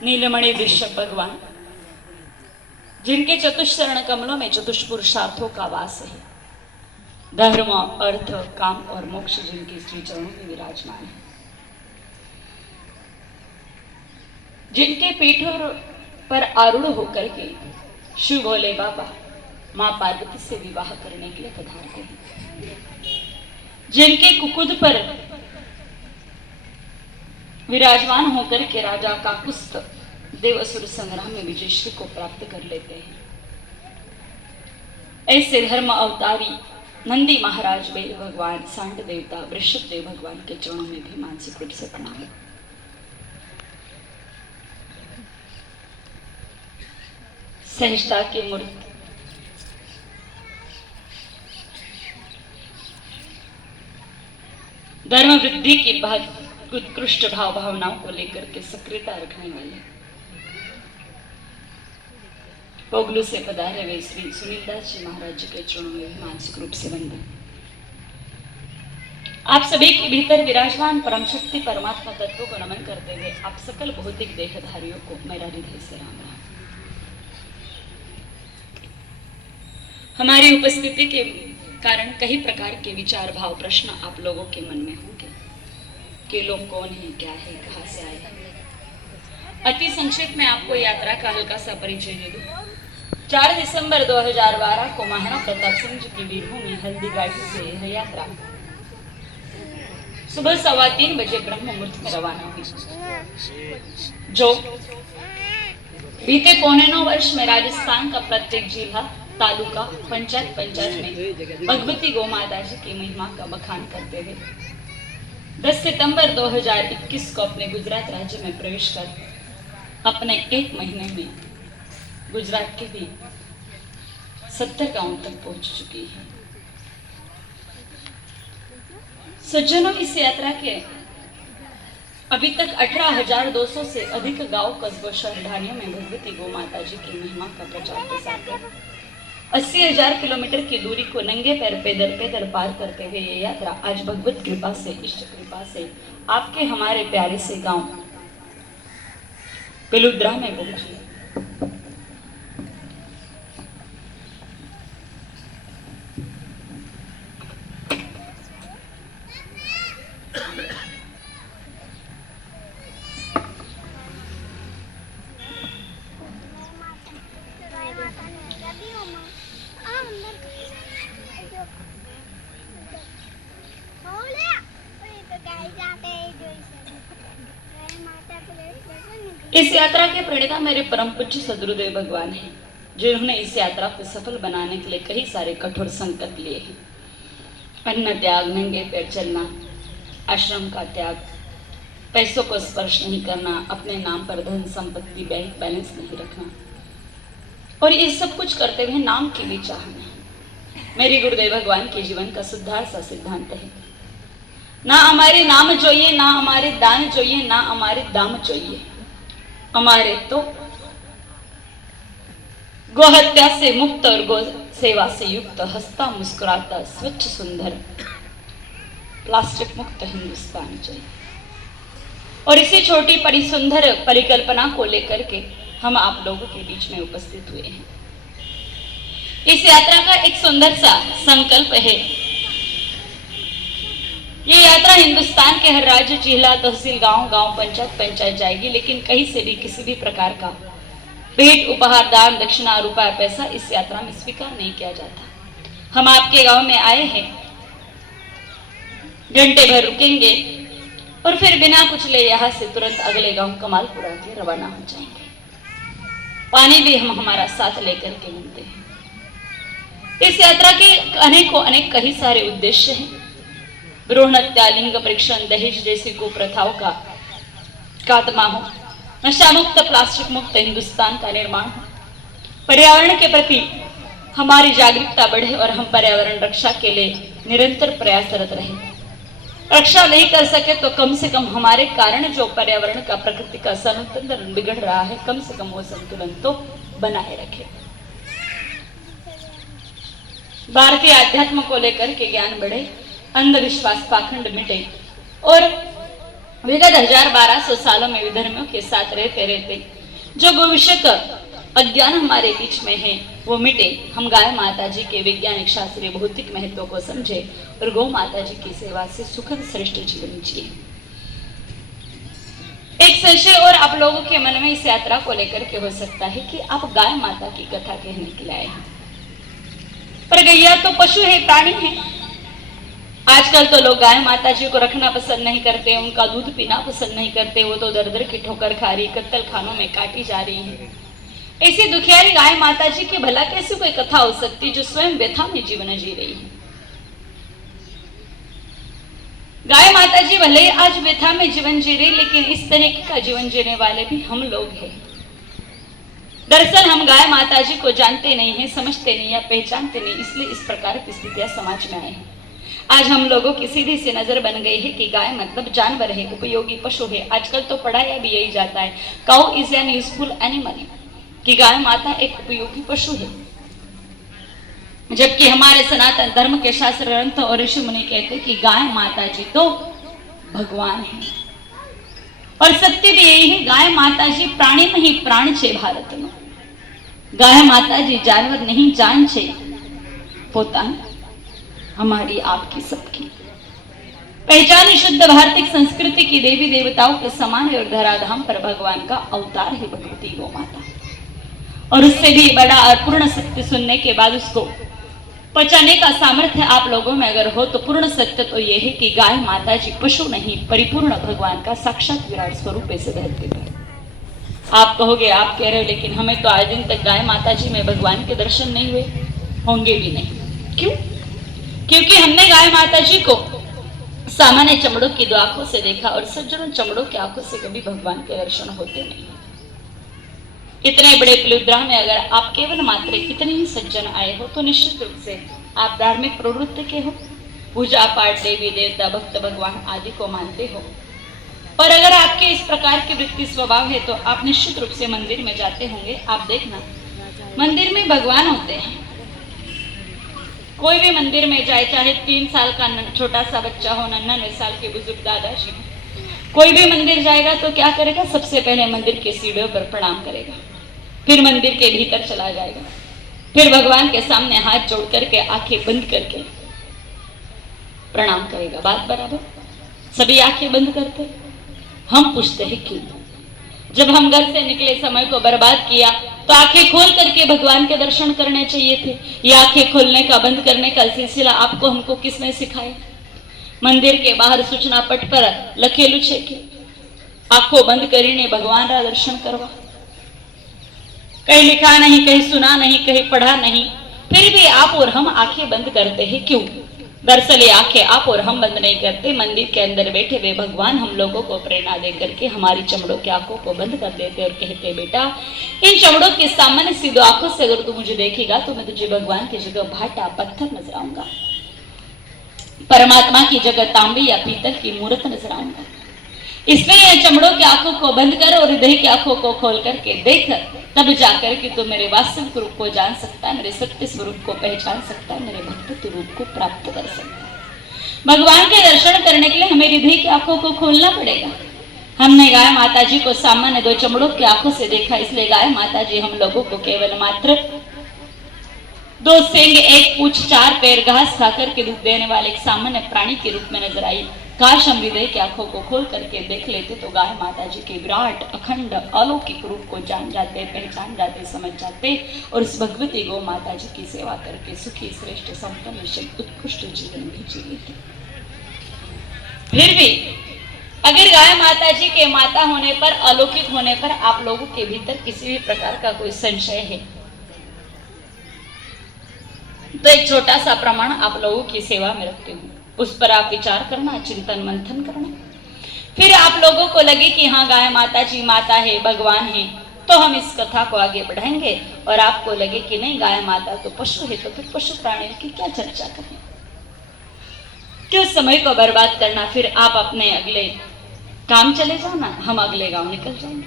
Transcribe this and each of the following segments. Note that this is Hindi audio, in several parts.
नीलमणि ऋषभ भगवान, जिनके चतुष्चरण कमलों में चतुष्पुरुषार्थों का वास है। धर्म, अर्थ, काम और मोक्ष जिनके श्री चरणों में विराजमान है। जिनके पीठों पर आरूढ़ होकर के शिव भोले बाबा मां पार्वती से विवाह करने के लिए पधारते हैं। जिनके कुकुद पर विराजमान होकर के राजा काकुस्थ देवसुर संग्राम में विजयश्री को प्राप्त कर लेते हैं। ऐसे धर्म अवतारी नंदी महाराज, बेल भगवान, सांड देवता, वृषभ देव भगवान के चरणों में भी मानसिक रूप से प्रणाम। सहजता की मूर्ति, धर्म वृद्धि की उत्कृष्ट भाव भावनाओं को लेकर के सक्रियता रखने वाले पोगलू से पधारे हुए श्री सुनीलदास जी महाराज जी के चरणों में भी मानसिक रूप से वंदन। आप सभी के भीतर विराजमान परम शक्ति परमात्मा तत्व को नमन करते हुए आप सकल भौतिक देहधारियों को मेरा हृदय से राम राम। हमारी उपस्थिति के कारण कई प्रकार के विचार, भाव, प्रश्न आप लोगों के मन में होंगे कि लोग कौन है, क्या है, कहां से आए हैं। अति संक्षिप्त में आपको यात्रा का हल्का सा परिचय दे दूं। 4 दिसंबर 2012 को महाराणा प्रताप सिंह जी की वीरभूमि हल्दीघाटी से यह यात्रा सुबह 3:15 बजे ब्रह्म मुहूर्त में रवाना हुई, जो बीते 9.25 वर्ष में राजस्थान का प्रत्येक जिला, तालुका, पंचायत में भगवती गौ माता जी की महिमा का बखान करते हुए 10 सितंबर 2021 को अपने गुजरात राज्य में प्रवेश कर अपने 1 महीने में गुजरात के भी 70 गांवों तक पहुंच चुकी है। सज्जनों, इस यात्रा के अभी तक 18,200 से अधिक गांव, कस्बों, शहर, ढानियों में भगवती गौ माता जी की महिमा का प्रचार प्रसार कर 80,000 किलोमीटर की दूरी को नंगे पैर पैदल पार करते हुए ये यात्रा आज भगवत कृपा से, इष्ट कृपा से आपके हमारे प्यारे से गांव पिलुद्रा में पहुंची। इस यात्रा के प्रणेता मेरे परम पूज्य सदगुरुदेव भगवान हैं, जिन्होंने इस यात्रा को सफल बनाने के लिए कई सारे कठोर संकल्प लिए हैं। अन्न त्याग, नंगे पैर चलना, आश्रम का त्याग, पैसों को स्पर्श नहीं करना, अपने नाम पर धन संपत्ति बैंक बैलेंस नहीं रखना, और ये सब कुछ करते हुए नाम की भी चाहना मेरे गुरुदेव भगवान के जीवन का सुधार सा सिद्धांत है। ना हमारे नाम चाहिए, ना हमारे दान चाहिए, ना हमारे दाम चाहिए, हमारे तो गोहत्या से मुक्त और गो सेवा से युक्त, हंसता मुस्कुराता स्वच्छ सुंदर प्लास्टिक मुक्त हिंदुस्तान चाहिए। और इसी छोटी बड़ी सुंदर परिकल्पना को लेकर के हम आप लोगों के बीच में उपस्थित हुए हैं। इस यात्रा का एक सुंदर सा संकल्प है। ये यात्रा हिंदुस्तान के हर राज्य, जिला, तहसील, गांव, पंचायत जाएगी, लेकिन कहीं से भी किसी भी प्रकार का भेंट, उपहार, दान, दक्षिणा, रुपया, पैसा इस यात्रा में स्वीकार नहीं किया जाता। हम आपके गांव में आए हैं, घंटे भर रुकेंगे और फिर बिना कुछ ले यहाँ से तुरंत अगले गांव कमालपुरा के रवाना हो जाएंगे। पानी भी हम हमारा साथ लेकर के मिलते हैं। इस यात्रा के अनेक कई सारे उद्देश्य हैं। भ्रूण हत्या, लिंग परीक्षण, दहेज जैसी कुप्रथाओं का खात्मा हो, नशा मुक्त, प्लास्टिक मुक्त हिंदुस्तान का निर्माण हो, पर्यावरण के प्रति हमारी जागरूकता बढ़े और हम पर्यावरण रक्षा के लिए निरंतर प्रयासरत रहे। रक्षा नहीं कर सके तो कम से कम हमारे कारण जो पर्यावरण का, प्रकृति का संतुलन बिगड़ रहा है, कम से कम वो संतुलन तो बनाए रखे। भारतीय अध्यात्म को लेकर के ज्ञान बढ़े, अंधविश्वास पाखंड मिटे और विगत 1200 सालों में विधर्मियों के साथ रहते रहते जो भविष्य का अज्ञान हमारे बीच में है वो मिटे। हम गाय माता जी के वैज्ञानिक शास्त्रीय भौतिक महत्व को समझे और गौ माता जी की सेवा से सुखद श्रेष्ठ जीवन जिए। एक संशय और आप लोगों के मन में इस यात्रा को लेकर के हो सकता है कि आप गाय माता की कथा कहने के लिए आए हैं, पर गैया तो पशु है, प्राणी है। आजकल तो लोग गाय माता जी को रखना पसंद नहीं करते, उनका दूध पीना पसंद नहीं करते। वो तो दर दर की ठोकर खा रही, कत्तल खानों में काटी जा रही है। ऐसी दुखियारी गाय माता जी की भला कैसी कोई कथा हो सकती जो स्वयं व्यथा में जीवन जी रही है। गाय माता जी भले ही आज व्यथा में जीवन जी रही, लेकिन इस तरह का जीवन जीने वाले भी हम लोग हैं। दरअसल हम गाय माता जी को जानते नहीं है, समझते नहीं या पहचानते नहीं, इसलिए इस प्रकार की स्थितियां समाज में आए हैं। आज हम लोगों की सीधी सी नजर बन गई है कि गाय मतलब जानवर है, उपयोगी पशु है। आजकल तो पढ़ाया भी यही जाता है, cow is an useful animal, कि गाय माता एक उपयोगी पशु है। जबकि हमारे सनातन धर्म के शास्त्र ग्रंथ और ऋषि मुनि कहते कि गाय माता जी तो भगवान है। और सत्य भी यही है, गाय माता जी प्राणी नहीं प्राण छे भारत में। गाय माता जी जानवर नहीं जान छे पोता हमारी आपकी सबकी पहचान शुद्ध भारतीय संस्कृति की देवी देवताओं के समान है और धराधाम पर भगवान का अवतार है भगवती गौ माता। और उससे भी बड़ा और पूर्ण सत्य सुनने के बाद उसको पचाने का सामर्थ्य आप लोगों में अगर हो तो पूर्ण सत्य तो यह है कि गाय माता जी पशु नहीं, परिपूर्ण भगवान का साक्षात विराट स्वरूप ऐसे धरती पर। आप कहोगे आप कह रहे हो, लेकिन हमें तो आज दिन तक गाय माता जी में भगवान के दर्शन नहीं हुए, होंगे भी नहीं। क्यों? क्योंकि हमने गाय माता जी को सामान्य चमड़ों की दो आंखों से देखा और सज्जनों चमड़ों की आंखों से कभी भगवान के दर्शन होते नहीं। इतने बड़े कलयुद्रा में अगर आप केवल मात्र इतने ही सज्जन आए हो तो निश्चित रूप से आप धार्मिक प्रवृत्ति के हो, पूजा पाठ देवी देवता भक्त भगवान आदि को मानते हो। और अगर आपके इस प्रकार की वृत्ति स्वभाव है तो आप निश्चित रूप से मंदिर में जाते होंगे। आप देखना मंदिर में भगवान होते हैं। कोई भी मंदिर में जाए, चाहे 3 साल का छोटा सा बच्चा हो, 99 साल के बुजुर्ग दादाजी, कोई भी मंदिर जाएगा तो क्या करेगा? सबसे पहले मंदिर के सीढ़ियों पर प्रणाम करेगा, फिर मंदिर के भीतर चला जाएगा, फिर भगवान के सामने हाथ जोड़ करके आंखें बंद करके प्रणाम करेगा। बात बराबर? सभी आंखें बंद करते। हम पूछते हैं क्यों? जब हम घर से निकले, समय को बर्बाद किया तो आंखें खोल करके भगवान के दर्शन करने चाहिए थे। ये आंखें खोलने का बंद करने का सिलसिला आपको हमको किसने सिखाया? मंदिर के बाहर सूचना पट पर लखेलू छे कि आंखों बंद करीने भगवान रा दर्शन करवा। कहीं लिखा नहीं, कहीं सुना नहीं, कहीं पढ़ा नहीं, फिर भी आप और हम आंखें बंद करते हैं। क्यों? दरअसल ये आंखें आप और हम बंद नहीं करते, मंदिर के अंदर बैठे हुए भगवान हम लोगों को प्रेरणा दे करके हमारी चमड़ों की आंखों को बंद कर देते और कहते बेटा इन चमड़ों के सामने सीधो आंखों से अगर तू मुझे देखेगा तो मैं तुझे भगवान की जगह भाटा पत्थर नजर आऊंगा, परमात्मा की जगह तांबे या पीतल की मूर्त नजर आऊंगा। इसलिए चमड़ों की आंखों को बंद कर और हृदय की आंखों को खोल करके देख, तब जाकर के तू मेरे वास्तविक रूप को जान सकता है, मेरे सत्य स्वरूप को पहचान सकता है, मेरे भक्त रूप को प्राप्त कर सकता है। भगवान के दर्शन करने के लिए हमें हृदय की आंखों को खोलना पड़ेगा। हमने गाय माता जी को सामान्य 2 चमड़ों की आंखों से देखा, इसलिए गाय माता जी हम लोगों को केवल मात्र 2 सींग 1 पूंछ 4 पैर घास खाकर के दूध देने वाले एक सामान्य प्राणी के रूप में नजर आई। काश हम हृदय की आंखों को खोल करके देख लेते तो गाय माता जी के विराट अखंड अलौकिक रूप को जान जाते, पहचान जाते, समझ जाते और इस भगवती गौ माता जी की सेवा करके सुखी श्रेष्ठ संपन्न उत्कृष्ट जीवन भी जी लेते। फिर भी अगर गाय माता जी के माता होने पर, अलौकिक होने पर आप लोगों के भीतर किसी भी प्रकार का कोई संशय है तो एक छोटा सा प्रमाण आप लोगों की सेवा में रखती हूँ। उस पर आप विचार करना, चिंतन मंथन करना। फिर आप लोगों को लगे कि हाँ गाय माता जी माता है, भगवान है, तो हम इस कथा को आगे बढ़ाएंगे। और आपको लगे कि नहीं गाय माता तो पशु है, तो फिर पशु प्राणियों की क्या चर्चा करें, क्यों समय को बर्बाद करना। फिर आप अपने अगले काम चले जाना, हम अगले गांव निकल जाएंगे।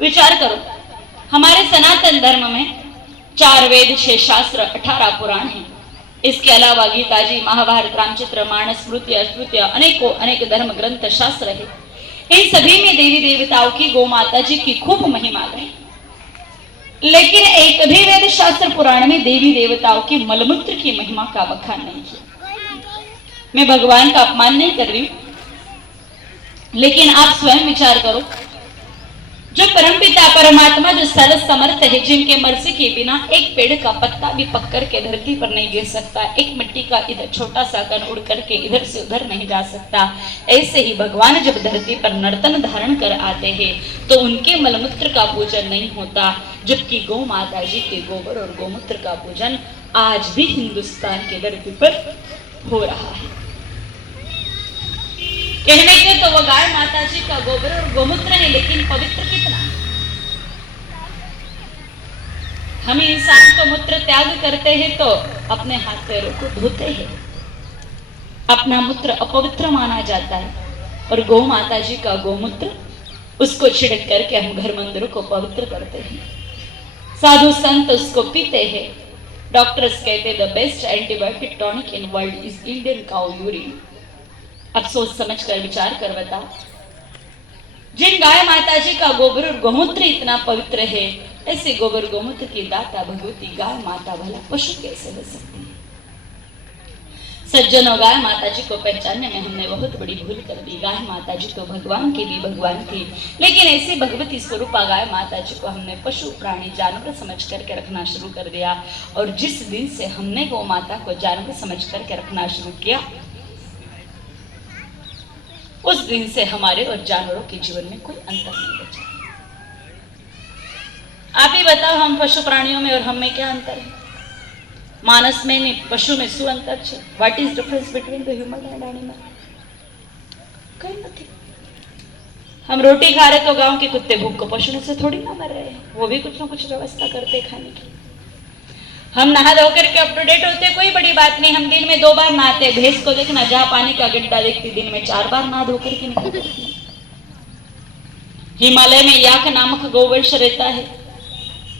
विचार करो, हमारे सनातन धर्म में 4 वेद, 6 शास्त्र, 18 पुराण हैं। इसके अलावा गीता जी, महाभारत, रामचरित्र मानस, स्मृतियां, श्रुतियां, अनेकों अनेक धर्म ग्रंथ शास्त्र है। इन सभी में देवी देवताओं की, गौ माता जी की खूब महिमा है। लेकिन एक भी वेद शास्त्र पुराण में देवी देवताओं की मलमूत्र की महिमा का बखान नहीं किया। मैं भगवान का अपमान नहीं कर रही हूं, लेकिन आप स्वयं विचार करो, जो परमपिता परमात्मा, जो सर्व समर्थ है, जिनके मर्जी के बिना एक पेड़ का पत्ता भी पककर के धरती पर नहीं गिर सकता, एक मिट्टी का इधर छोटा सा कण उड़ करके इधर से उधर नहीं जा सकता, ऐसे ही भगवान जब धरती पर नर्तन धारण कर आते हैं तो उनके मलमूत्र का पूजन नहीं होता, जबकि गौ माता जी के गोबर और गोमूत्र का पूजन आज भी हिंदुस्तान के धरती पर हो रहा है। कहने के तो वो गाय माता जी का गोबर और गोमूत्र है, लेकिन पवित्र कितना। हम इंसान तो मूत्र त्याग करते हैं तो अपने हाथ पैरों को धोते हैं, अपना मूत्र अपवित्र माना जाता है, और गौ माता जी का गोमूत्र उसको छिड़क करके हम घर मंदिरों को पवित्र करते हैं, साधु संत उसको पीते हैं। डॉक्टर्स कहते the best antibiotic tonic in world is Indian cow urine. अब सोच समझ कर विचार कर बता, जिन गाय माता जी का गोबर और गोमूत्र इतना पवित्र है, ऐसे गोबर गोमूत्र की दाता भगवती गाय माता भला पशु कैसे हो सकती है। सज्जनों, गाय माता जी को पहचानने में हमने बहुत बड़ी भूल कर दी। गाय माता जी तो भगवान की भी भगवान थी, लेकिन ऐसी भगवती स्वरूपा गाय माता जी को हमने पशु प्राणी जानवर समझ करके रखना शुरू कर दिया। और जिस दिन से हमने गौ माता को जानवर समझ करके रखना शुरू किया, उस दिन से हमारे और जानवरों के जीवन में कोई अंतर नहीं बचा। आप ही बताओ, हम पशु प्राणियों में और हम में क्या अंतर है? मानस में नहीं, पशु में શું અંતર છે? What is difference between the human and animal? कहीं नहीं। हम रोटी खा रहे तो गांव के कुत्ते भूख को पशुओं से थोड़ी ना मर रहे हैं, वो भी कुछ ना कुछ व्यवस्था करते खाने की। हम नहा धोकर के अप टू डेट होते, कोई बड़ी बात नहीं। हम दिन में 2 बार नहाते। भैंस को देखना, जहां पानी का गड्ढा देखती दिन में 4 बार नहा धोकर के निकलती। हिमालय में याक नामक गोवंश रहता है,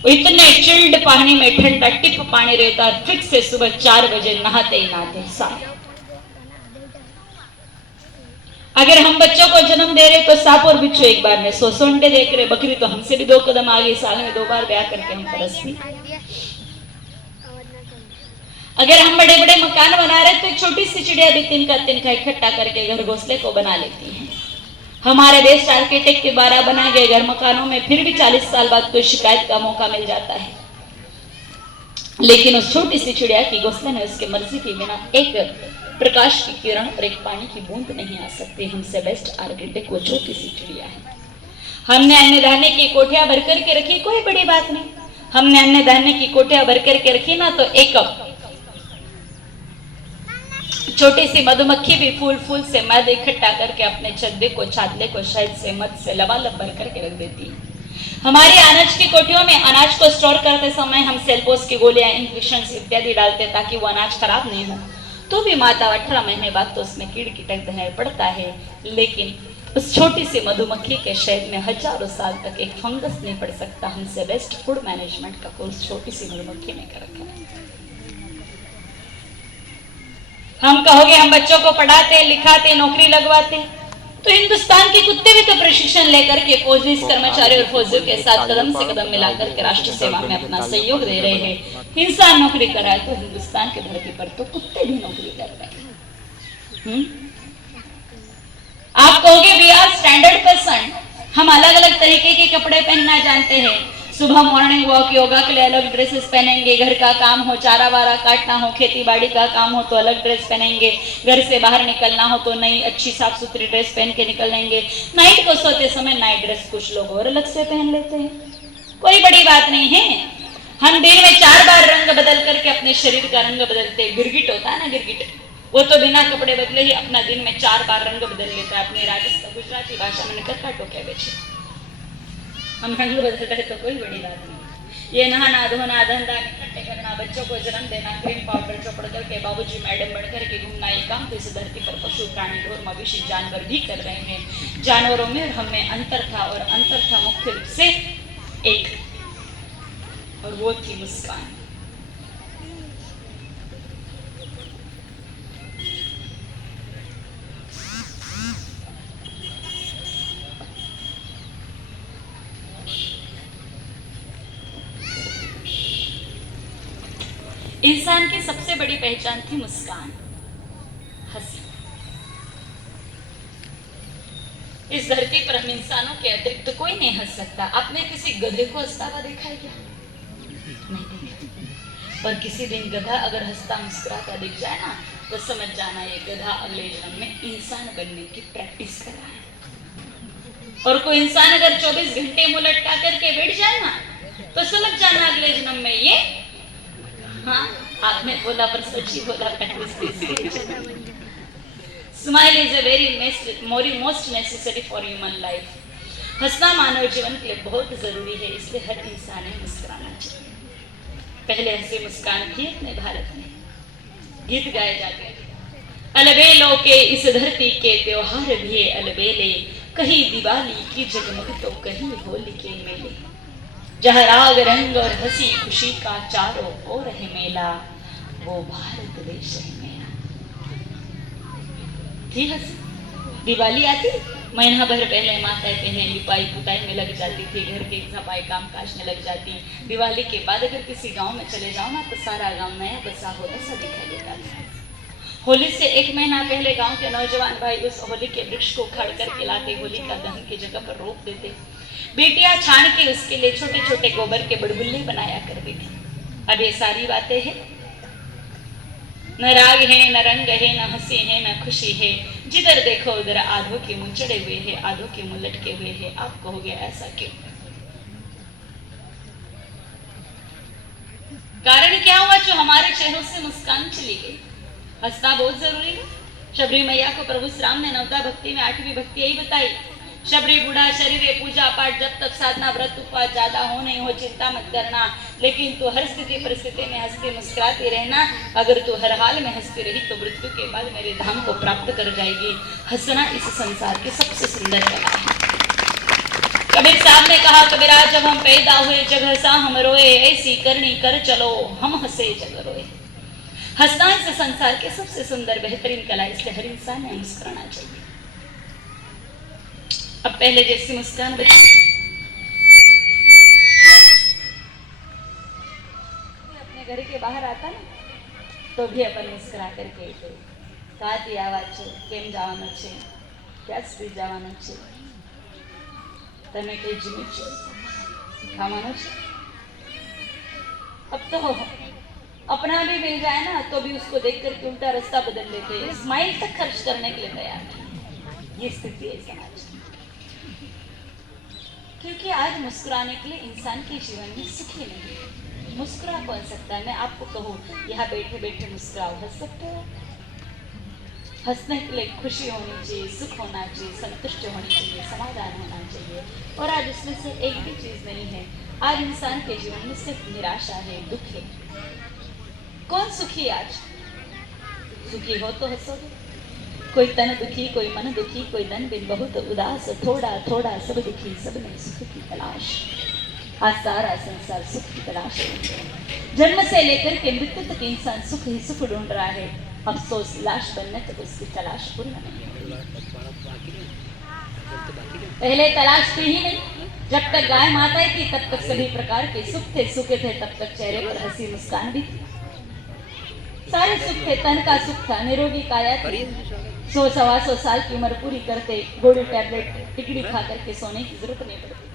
इतने चिल्ड पानी में ठंडा टिप पानी रहता है, फिक्स से सुबह 4 बजे नहाते ही नहाते साफ। अगर हम बच्चों को जन्म दे रहे तो सांप और बिच्छू एक बार में 100 अंडे देख रहे, बकरी तो हमसे भी 2 कदम आगे, साल में 2 बार ब्याह करके हम परसती। अगर हम बड़े बड़े मकान बना रहे तो एक छोटी सी चिड़िया भी तिनका तिनका इकट्ठा करके घर घोंसले को बना लेती है। हमारे देश आर्किटेक्ट के द्वारा बनाए गए घर मकानों में फिर भी 40 साल बाद कोई शिकायत का मौका मिल जाता है, लेकिन उस छोटी सी चिड़िया की घोंसले में उसके मर्जी के बिना एक प्रकाश की किरण और एक पानी की बूंद नहीं आ सकती। हमसे बेस्ट आर्किटेक्ट वो छोटी सी चिड़िया है। हमने अन्य धान्य की कोठियां भर करके रखी, कोई बड़ी बात नहीं। हमने अन्य धान्य की कोठियां भर करके रखी ना, तो एक छोटी सी मधुमक्खी भी फूल फूल से मध इकट्ठा करके अपने छद्दे को, छातले को शहद से, मध से लबालब भर करके रख देती है। हमारी अनाज की कोठियों में अनाज को स्टोर करते समय हम सेल्पोस की गोलियां, इंजेक्शन इत्यादि डालते ताकि वो अनाज खराब नहीं हो। तो भी माता 18 महीने बाद तो उसमें कीड़ कीटक धने पड़ता है, लेकिन उस छोटी सी मधुमक्खी के शहद में हजारों साल तक एक फंगस नहीं पड़ सकता। हमसे बेस्ट फूड मैनेजमेंट का कोर्स छोटी सी मधुमक्खी ने कर रखा है। हम कहोगे हम बच्चों को पढ़ाते, लिखाते, नौकरी लगवाते, तो हिंदुस्तान के कुत्ते भी तो प्रशिक्षण लेकर के पुलिस कर्मचारी और फौजियों के साथ कदम से कदम मिलाकर के राष्ट्र सेवा में अपना सहयोग दे रहे हैं। इंसान नौकरी कर रहा है तो हिंदुस्तान की धरती पर तो कुत्ते भी नौकरी कर रहे हैं। आप कहोगे वी आर स्टैंडर्ड पर्सन, हम अलग अलग तरीके के कपड़े पहनना जानते हैं। सुबह मॉर्निंग वॉक, योगा के लिए अलग ड्रेसेस पहनेंगे, घर का काम हो, चारा वारा काटना हो, खेती बाड़ी का काम हो तो अलग ड्रेस पहनेंगे, घर से बाहर निकलना हो तो नई अच्छी साफ सुथरी ड्रेस पहन के निकलेंगे। नाइट को सोते समय नाइट ड्रेस कुछ लोग और अलग से पहन लेते हैं, कोई बड़ी बात नहीं है। हम दिन में 4 बार रंग बदल करके अपने शरीर का रंग बदलते हैं। गिरगिट होता है ना, गिरगिट, वो तो बिना कपड़े बदले ही अपना दिन में 4 बार रंग बदल लेता है। अपनी राजस्थान गुजराती भाषा में कक्का टोके बेचे। हम रंग बदल रहे तो कोई बड़ी बात नहीं। ये नहाना धोना, धंधा इकट्ठे करना, बच्चों को जन्म देना, क्रीम पाउडर चौपड़ करके बाबूजी मैडम बढ़कर के घूमना, ये काम तो इस धरती पर पशु प्राणी ढोर मवेशी जानवर भी कर रहे हैं। जानवरों में और हमें अंतर था, और अंतर था मुख्य रूप से एक, और वो थी मुस्कान। इंसान की सबसे बड़ी पहचान थी मुस्कान, हंसी। इस धरती पर हम इंसानों के अतिरिक्त तो कोई नहीं हंस सकता। आपने किसी गधे को हंसता हुआ देखा है क्या? नहीं देखा। पर किसी दिन गधा अगर हंसता मुस्कुराता दिख जाए ना, तो समझ जाना ये गधा अगले जन्म में इंसान बनने की प्रैक्टिस कर रहा है। और कोई इंसान अगर 24 घंटे मुंह लटका करके बैठ जाए ना, तो समझ जाना अगले जन्म में ये, हाँ आपने बोला पर सच ही बोला। Smile is a very most necessary for human life. हंसना मानव जीवन के लिए बहुत जरूरी है, इसलिए हर इंसान ने मुस्कुराना चाहिए। पहले हंसी मुस्कान थी अपने भारत में, गीत गाए जाते थे। अलबेलों के इस धरती के त्योहार भी अलबेले, कहीं दिवाली की जगमग तो कहीं होली के मेले। जहाँ राग रंग और हंसी खुशी का चारों ओर है मेला, वो भारत देश है मेरा। थी हंसी। दिवाली आती, महीना भर पहले माताएं पहले लिपाई पुताई में लग जाती थी, घर के सफाई काम काज में लग जाती। दिवाली के बाद अगर किसी गांव में चले जाओ ना, तो सारा गांव नया बसा हो ऐसा दिखाई देता था। होली से एक महीना पहले गांव के नौजवान भाई उस होली के वृक्ष को उखाड़ करके लाते, होली का दहन की जगह पर रोक देते। बेटियां छान के उसके लिए छोटे छोटे गोबर के बुलबुले बनाया करती थी। अब ये सारी बातें हैं, न राग है, न रंग है, न हंसी है, न खुशी है। जिधर देखो उधर आधों के मुंह चढ़े हुए हैं, आधों के मुंह लटके हुए हैं। आप कहोगे ऐसा क्यों? कारण क्या हुआ जो हमारे चेहरों से मुस्कान चली गई? हंसना बहुत जरूरी है। शबरी मैया को प्रभु श्री राम ने नवदा भक्ति में 8वीं भक्ति यही बताई। शबरी बूढ़ा शरीर पूजा पाठ जब तक साधना व्रत उपवास ज्यादा हो नहीं हो चिंता मत करना, लेकिन तू हर स्थिति परिस्थिति में हंसती मुस्कुराती रहना। अगर तू हर हाल में हंसती रही तो मृत्यु के बाद मेरे धाम को प्राप्त कर जाएगी। हंसना इस संसार की सबसे सुंदर कला है। कबीर साहब ने कहा, कबीरा जब हम पैदा हुए जग हंसा हम रोए, ऐसी करनी कर चलो हम हंसे जग रोए। हंसना इस संसार के सबसे सुंदर बेहतरीन कला, इसलिए हर इंसान ने मुस्कुराना चाहिए। अब पहले जैसी मुस्कान बची, अपने घर के बाहर आता ना, तो भी अपन मुस्कुरा करके कहती आवाज છે કેમ જવાનું છે, ક્યાં સુધી જવાનું છે, તમે કઈ જીમી છો, ખાવાનું છે। अब तो अपना भी मिल जाए ना, तो भी उसको देख करके उल्टा रास्ता बदल लेते हैं, स्माइल तक खर्च करने के लिए तैयार है। ये स्थिति है समाज की। क्योंकि आज मुस्कुराने के लिए इंसान के जीवन में सुख ही नहीं है। मुस्कुरा कौन सकता है? मैं आपको कहूँ, यहाँ बैठे बैठे मुस्कुराओ, हंस सकते हो? हंसने के लिए खुशी होनी चाहिए, सुख होना चाहिए, संतुष्टि होनी चाहिए, समाधान होना चाहिए। और आज इसमें से एक भी चीज नहीं है। आज इंसान के जीवन में सिर्फ निराशा है, दुख है। कौन सुखी आज? सुखी हो तो हंसोगे। कोई तन दुखी, कोई मन दुखी, कोई धन बिन बहुत उदास, थोड़ा थोड़ा सब दुखी, सब में सुख की तलाश। आज सारा संसार सुख की तलाश है। जन्म से लेकर के मृत्यु तक इंसान सुख ही सुख ढूंढ रहा है। अफसोस लाश बनने तक उसकी तलाश पूर्ण नहीं हुई। पहले तलाश थी ही नहीं। जब तक गाय माताएं थी तब तक सभी प्रकार के सुख थे, सुखे थे, तब तक चेहरे पर हंसी मुस्कान भी थी। सारे सुख थे, तन का सुख था, निरोगी काया थी। 100-125 साल की उम्र पूरी करते गोली टैबलेट टिकड़ी खा करके सोने की जरूरत नहीं पड़ती।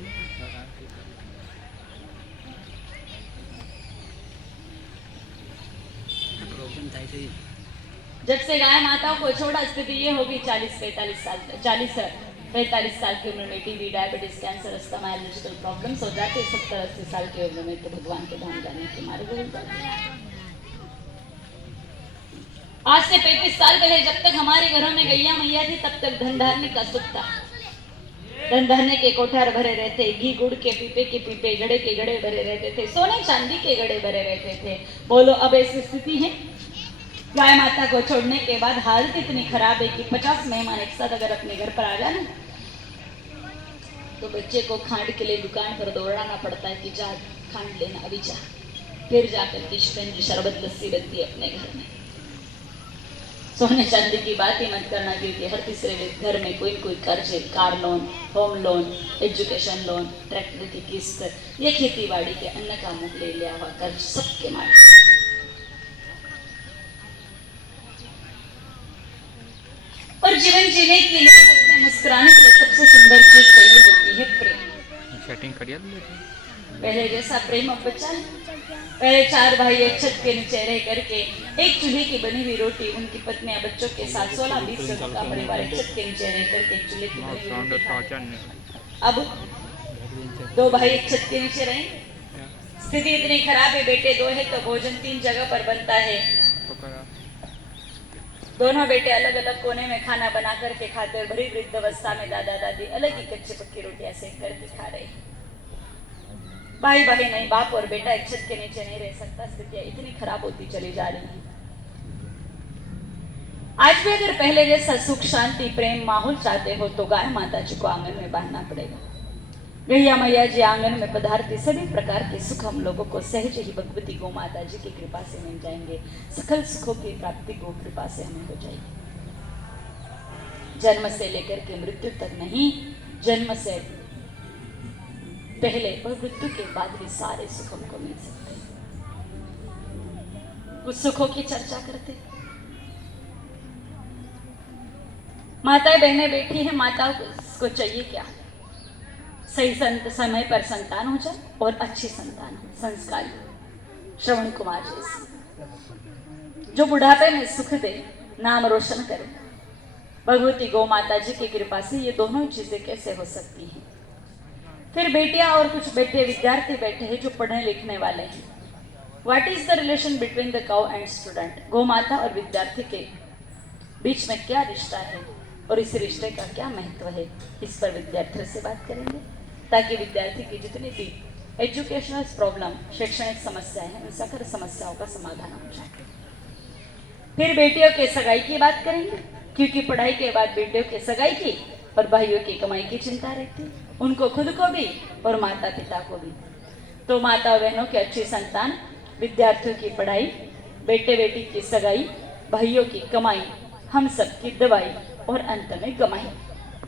जब से गाय माताओं को छोड़ा, स्थिति ये होगी 40-45 साल की उम्र में TB, diabetes, cancer, asthma, allergical problems हो जाते। 70-80 साल की उम्र में तो भगवान के धाम जाने के मार्ग हो जाते हैं। आज से 35 साल पहले जब तक हमारे घरों में गैया मैया थी, तब तक धन धारने का सुख था। धन धारने के कोठार भरे रहते, घी गुड़ के पीपे, गड़े के गड़े भरे रहते थे, सोने चांदी के गड़े भरे रहते थे। बोलो अब ऐसी स्थिति है? गाय माता को छोड़ने के बाद हालत इतनी खराब है कि 50 मेहमान एक साथ अगर अपने घर पर आ जाए ना, तो बच्चे को खांड के लिए दुकान पर दौड़ाना पड़ता है कि जा खांड लेना, अभी जा। फिर जाकर के शिकंजी, शरबत, लस्सी बनती है अपने घर में। सोने चांदी की बात ही मत करना, क्योंकि हर तीसरे घर में कोई कोई कर्ज है। Car loan, home loan, education loan, tractor की किस्त, ये खेती बाड़ी के अन्न का मुख ले लिया हुआ कर्ज सबके मारे। जीवन जीने के लिए अपने मुस्कुराने के लिए सबसे सुंदर चीज तो ये होती है प्रेम। सेटिंग करिए पहले जैसा प्रेम अब बचा है। पहले 4 भाई एक छत के नीचे रह करके एक चूल्हे की बनी हुई रोटी उनकी पत्नियां बच्चों के साथ 16-20 लोगों का परिवार एक छत के नीचे रह करके एक चूल्हे की बनी हुई रोटी खाते। अब 2 भाई एक छत के नीचे रहे, स्थिति इतनी खराब है, बेटे 2 है तो भोजन 3 जगह पर बनता है। दोनों बेटे अलग अलग कोने में खाना बना करके खाते और भरी वृद्ध अवस्था में दादा दादी अलग ही कच्ची पक्की रोटियां सेक करके खा रहे। भाई भाई नहीं, बाप और बेटा एक छत के नीचे नहीं रह सकता। स्थितियां इतनी खराब होती चली जा रही हैं। आज भी अगर पहले जैसा सुख शांति प्रेम माहौल चाहते हो तो गाय माता जी को आंगन में बांधना पड़ेगा। गैया मैया जी आंगन में पधारती सभी प्रकार के सुख हम लोगों को सहज ही भगवती गौ माता जी की कृपा से मिल जाएंगे। सकल सुखों की प्राप्ति गो कृपा से हमें हो जाएगी। जन्म से लेकर के मृत्यु तक नहीं, जन्म से पहले और मृत्यु के बाद भी सारे सुख हमको मिल सकते हैं। कुछ सुखों की चर्चा करते। माताएं बहनें बैठी हैं, माताओं को चाहिए क्या? सही समय पर संतान हो जाए और अच्छी संतान हो, संस्कारी। श्रवण कुमार जैसे जो बुढ़ापे में सुख दे, नाम रोशन करे। भगवती गौ माता जी की कृपा से ये दोनों चीजें कैसे हो सकती हैं? फिर बेटियां और कुछ बेटे विद्यार्थी बैठे हैं जो पढ़ने लिखने वाले हैं। What is the relation between the cow and student? गौ माता और विद्यार्थी के बीच में क्या रिश्ता है और इस रिश्ते का क्या महत्व है? इस पर विद्यार्थियों से बात करेंगे ताकि विद्यार्थी की जितनी भी एजुकेशनल प्रॉब्लम, शैक्षणिक समस्याएं हैं, उन सकल समस्याओं का समाधान हो जाए। फिर बेटियों के सगाई की बात करेंगे, क्योंकि पढ़ाई के बाद बेटियों के सगाई की और भाइयों की कमाई की चिंता रहती, उनको खुद को भी और माता पिता को भी। तो माता बहनों की अच्छी संतान, विद्यार्थियों की पढ़ाई, बेटे बेटी की सगाई, भाइयों की कमाई, हम सब की दवाई और अंत में गमाई।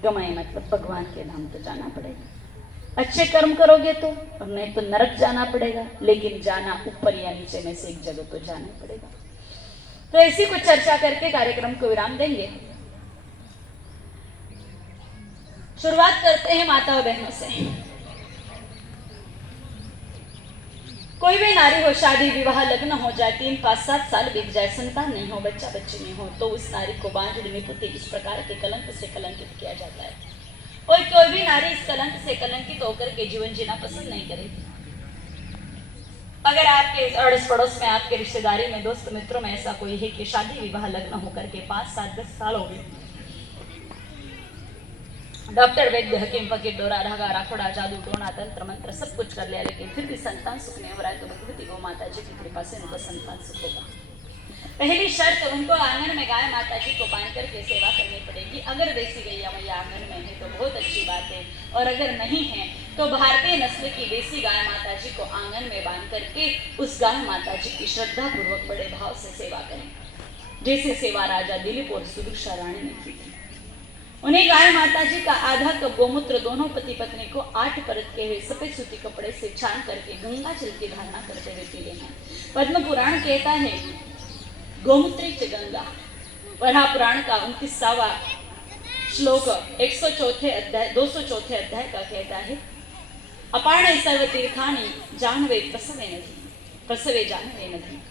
गमाई मतलब भगवान के धाम तो जाना पड़ेगा। अच्छे कर्म करोगे तो, और नहीं तो नरक जाना पड़ेगा, लेकिन जाना ऊपर या नीचे में से एक जगह तो जाना पड़ेगा। तो ऐसी कुछ चर्चा करके कार्यक्रम को विराम देंगे। शुरुआत करते हैं माता और बहनों से। कोई भी नारी हो, शादी विवाह लग्न हो जाए, 3, 5, 7 साल बीत जाए, संतान नहीं हो, बच्चा बच्ची नहीं हो, तो उस नारी को बांझड़ी पुत्री इस प्रकार के कलंक से कलंकित किया जाता है। और कोई भी नारी इस कलंक से कलंकित होकर के जीवन जीना पसंद नहीं करेगी। अगर आपके अड़ोस पड़ोस में, आपके रिश्तेदारी में, दोस्त मित्रों में ऐसा कोई है कि शादी विवाह लग्न होकर के 5, 7, 10 साल हो गए, डॉक्टर वैद्य हकीम फकीर डोरा धागा राखोड़ा जादू टोना तंत्र मंत्र सब कुछ कर लिया, लेकिन फिर भी संतान सुख नहीं हो रहा है, तो भगवती गौ माता जी की कृपा से उनको संतान सुख होगा। पहली शर्त, उनको आंगन में गाय माता जी को बांध करके सेवा करनी पड़ेगी। अगर देसी गैया मैया आंगन में है तो बहुत अच्छी बात है, और अगर नहीं है तो भारतीय नस्ल की देसी गाय माता जी को आंगन में बांध करके उस गाय माता जी की श्रद्धा पूर्वक बड़े भाव से सेवा करें, जैसे सेवा राजा दिलीप और सुदुक्षा रानी ने की थी। उन्हें गाय माता जी का आधा कप गोमूत्र दोनों पति पत्नी को 8 परत के हुए सफेद सूती कपड़े से छान करके गंगा जल की धारणा करते हुए पी लेना। पद्म पुराण कहता है गोमूत्रिच गंगा। वराह पुराण का 29वां श्लोक 104 अध्याय 204 अध्याय का कहता है अपाणे सर्व तीर्थानि जानवे प्रसवे जानवे नदी।